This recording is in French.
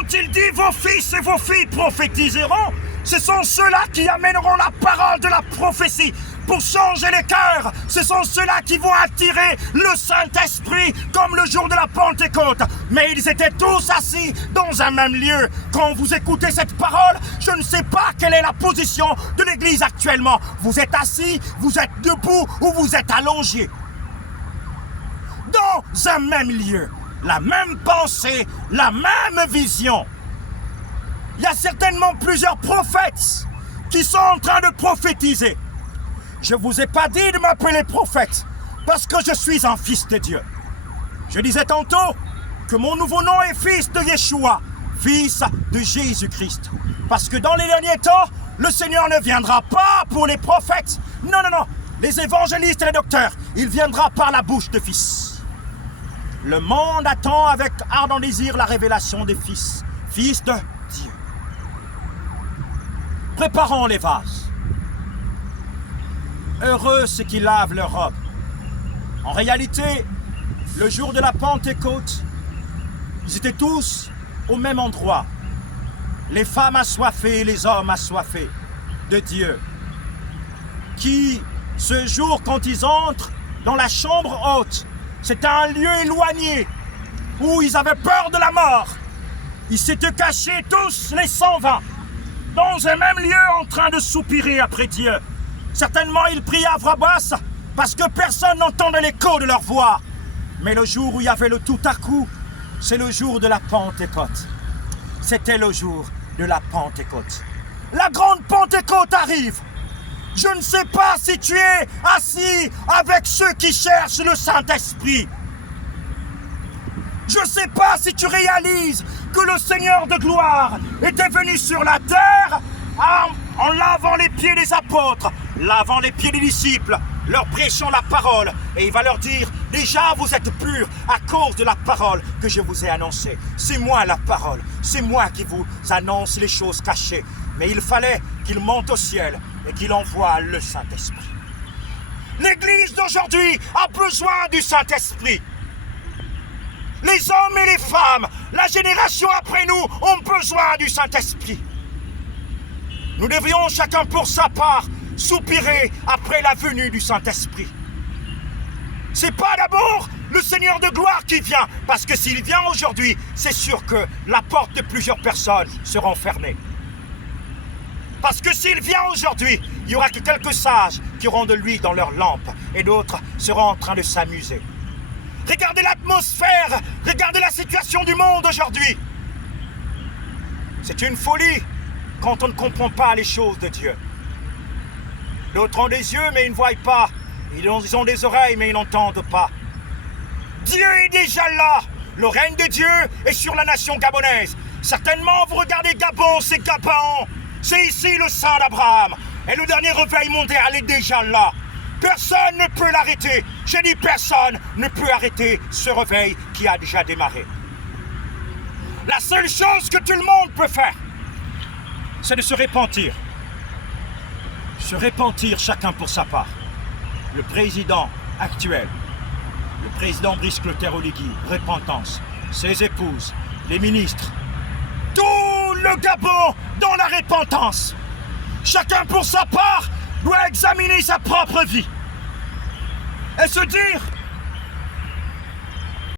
Quand il dit « vos fils et vos filles prophétiseront », ce sont ceux-là qui amèneront la parole de la prophétie pour changer les cœurs. Ce sont ceux-là qui vont attirer le Saint-Esprit comme le jour de la Pentecôte. Mais ils étaient tous assis dans un même lieu. Quand vous écoutez cette parole, je ne sais pas quelle est la position de l'Église actuellement. Vous êtes assis, vous êtes debout ou vous êtes allongé. Dans un même lieu, la même pensée, la même vision. Il y a certainement plusieurs prophètes qui sont en train de prophétiser. Je ne vous ai pas dit de m'appeler prophète parce que je suis un fils de Dieu. Je disais tantôt que mon nouveau nom est fils de Yeshua, fils de Jésus-Christ. Parce que dans les derniers temps, le Seigneur ne viendra pas pour les prophètes. Non, les évangélistes et les docteurs. Il viendra par la bouche de fils. Le monde attend avec ardent désir la révélation des fils de Dieu. Préparons les vases. Heureux ceux qui lavent leur robe. En réalité, le jour de la Pentecôte, ils étaient tous au même endroit. Les femmes assoiffées et les hommes assoiffés de Dieu. Qui, ce jour, quand ils entrent dans la chambre haute, c'était un lieu éloigné où ils avaient peur de la mort. Ils s'étaient cachés tous les 120 dans un même lieu en train de soupirer après Dieu. Certainement, ils priaient à voix basse parce que personne n'entendait l'écho de leur voix. Mais le jour où il y avait le tout à coup, c'est le jour de la Pentecôte. C'était le jour de la Pentecôte. La grande Pentecôte arrive. Je ne sais pas si tu es assis avec ceux qui cherchent le Saint-Esprit. Je ne sais pas si tu réalises que le Seigneur de gloire était venu sur la terre en lavant les pieds des apôtres, lavant les pieds des disciples, leur prêchant la parole. Et il va leur dire, déjà vous êtes purs à cause de la parole que je vous ai annoncée. C'est moi la parole, c'est moi qui vous annonce les choses cachées. Mais il fallait qu'il monte au ciel et qu'il envoie le Saint-Esprit. L'Église d'aujourd'hui a besoin du Saint-Esprit. Les hommes et les femmes, la génération après nous, ont besoin du Saint-Esprit. Nous devrions chacun pour sa part soupirer après la venue du Saint-Esprit. C'est pas d'abord le Seigneur de gloire qui vient, parce que s'il vient aujourd'hui, c'est sûr que la porte de plusieurs personnes sera fermée. Parce que s'il vient aujourd'hui, il n'y aura que quelques sages qui auront de l'huile dans leurs lampes et d'autres seront en train de s'amuser. Regardez l'atmosphère, regardez la situation du monde aujourd'hui. C'est une folie quand on ne comprend pas les choses de Dieu. D'autres ont des yeux mais ils ne voient pas. Ils ont des oreilles mais ils n'entendent pas. Dieu est déjà là. Le règne de Dieu est sur la nation gabonaise. Certainement vous regardez Gabon, c'est Gabaon. C'est ici le sang d'Abraham. Et le dernier réveil mondial est déjà là. Personne ne peut l'arrêter. J'ai dit personne ne peut arrêter ce réveil qui a déjà démarré. La seule chose que tout le monde peut faire, c'est de se repentir. Se repentir chacun pour sa part. Le président actuel, le président Brice Clotaire-Oligui, repentance. Ses épouses, les ministres, tout le Gabon dans la repentance. Chacun pour sa part doit examiner sa propre vie et se dire